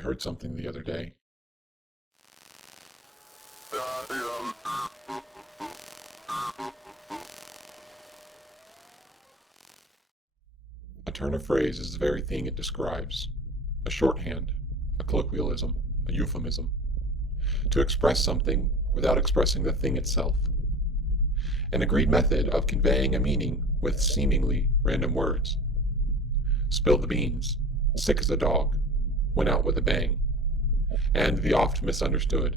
heard something the other day. A turn of phrase is the very thing it describes. A shorthand, a colloquialism, a euphemism. To express something without expressing the thing itself. An agreed method of conveying a meaning with seemingly random words. Spilled the beans, sick as a dog, went out with a bang. And the oft misunderstood,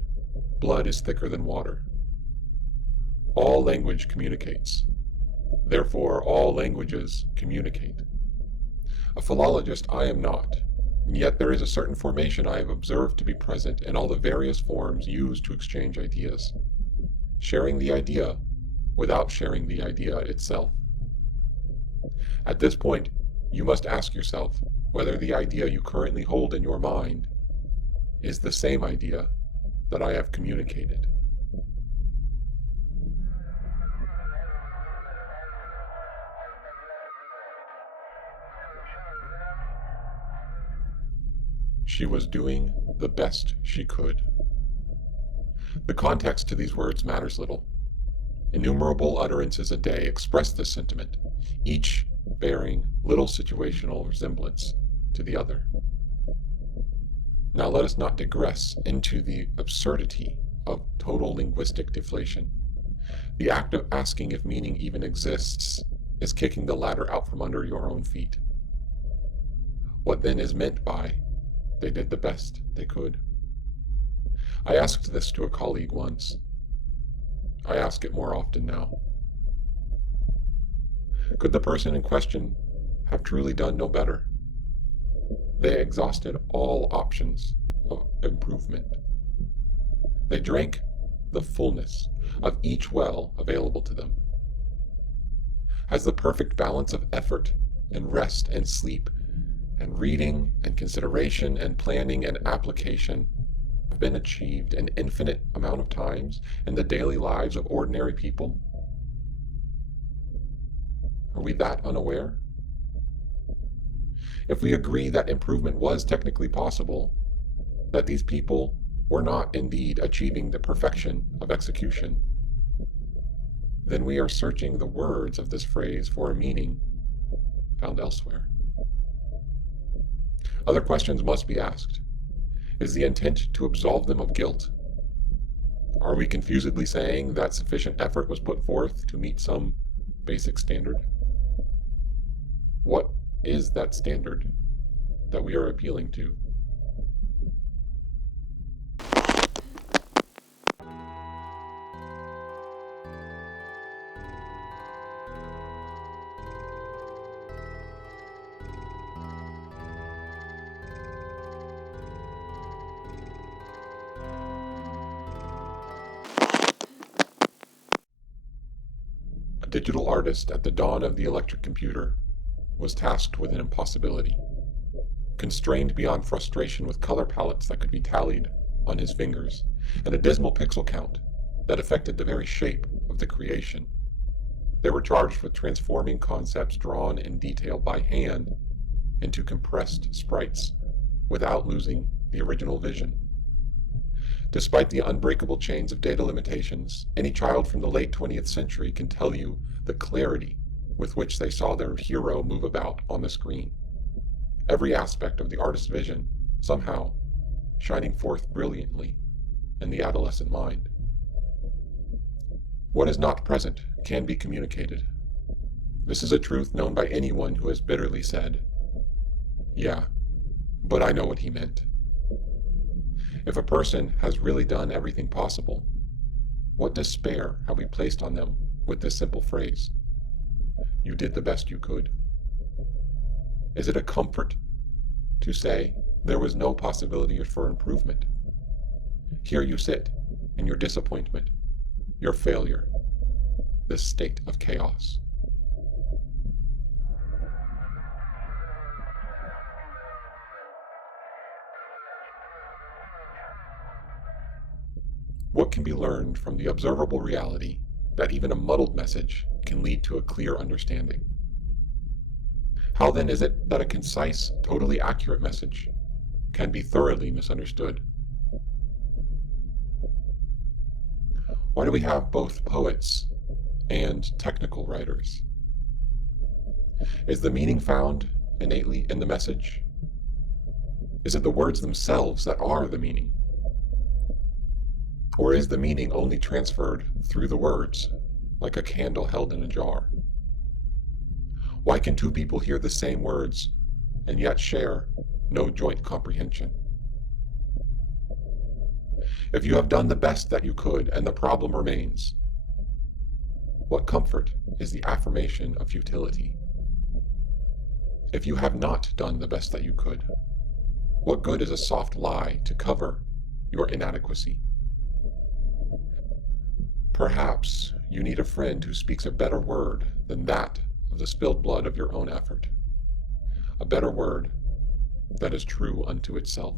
blood is thicker than water. All language communicates. Therefore, all languages communicate. A philologist I am not, yet there is a certain formation I have observed to be present in all the various forms used to exchange ideas. Sharing the idea without sharing the idea itself. At this point, you must ask yourself whether the idea you currently hold in your mind is the same idea that I have communicated. She was doing the best she could. The context to these words matters little. Innumerable utterances a day express this sentiment, each bearing little situational resemblance to the other. Now let us not digress into the absurdity of total linguistic deflation. The act of asking if meaning even exists is kicking the ladder out from under your own feet. What then is meant by, they did the best they could? I asked this to a colleague once. I ask it more often now. Could the person in question have truly done no better? They exhausted all options of improvement. They drank the fullness of each well available to them. Has the perfect balance of effort and rest and sleep and reading and consideration and planning and application been achieved an infinite amount of times in the daily lives of ordinary people? Are we that unaware? If we agree that improvement was technically possible, that these people were not indeed achieving the perfection of execution, then we are searching the words of this phrase for a meaning found elsewhere. Other questions must be asked. Is the intent to absolve them of guilt? Are we confusedly saying that sufficient effort was put forth to meet some basic standard? What is that standard that we are appealing to? A digital artist at the dawn of the electric computer was tasked with an impossibility, constrained beyond frustration with color palettes that could be tallied on his fingers, and a dismal pixel count that affected the very shape of the creation. They were charged with transforming concepts drawn in detail by hand into compressed sprites without losing the original vision. Despite the unbreakable chains of data limitations, any child from the late 20th century can tell you the clarity with which they saw their hero move about on the screen. Every aspect of the artist's vision, somehow, shining forth brilliantly in the adolescent mind. What is not present can be communicated. This is a truth known by anyone who has bitterly said, "Yeah, but I know what he meant." If a person has really done everything possible, what despair have we placed on them with this simple phrase? You did the best you could. Is it a comfort to say there was no possibility for improvement? Here you sit in your disappointment, your failure, this state of chaos. What can be learned from the observable reality that even a muddled message can lead to a clear understanding? How then is it that a concise, totally accurate message can be thoroughly misunderstood. Why do we have both poets and technical writers? Is the meaning found innately in the message? Is it the words themselves that are the meaning? Or is the meaning only transferred through the words, like a candle held in a jar? Why can two people hear the same words and yet share no joint comprehension? If you have done the best that you could and the problem remains, what comfort is the affirmation of futility? If you have not done the best that you could, what good is a soft lie to cover your inadequacy? Perhaps you need a friend who speaks a better word than that of the spilled blood of your own effort, a better word that is true unto itself.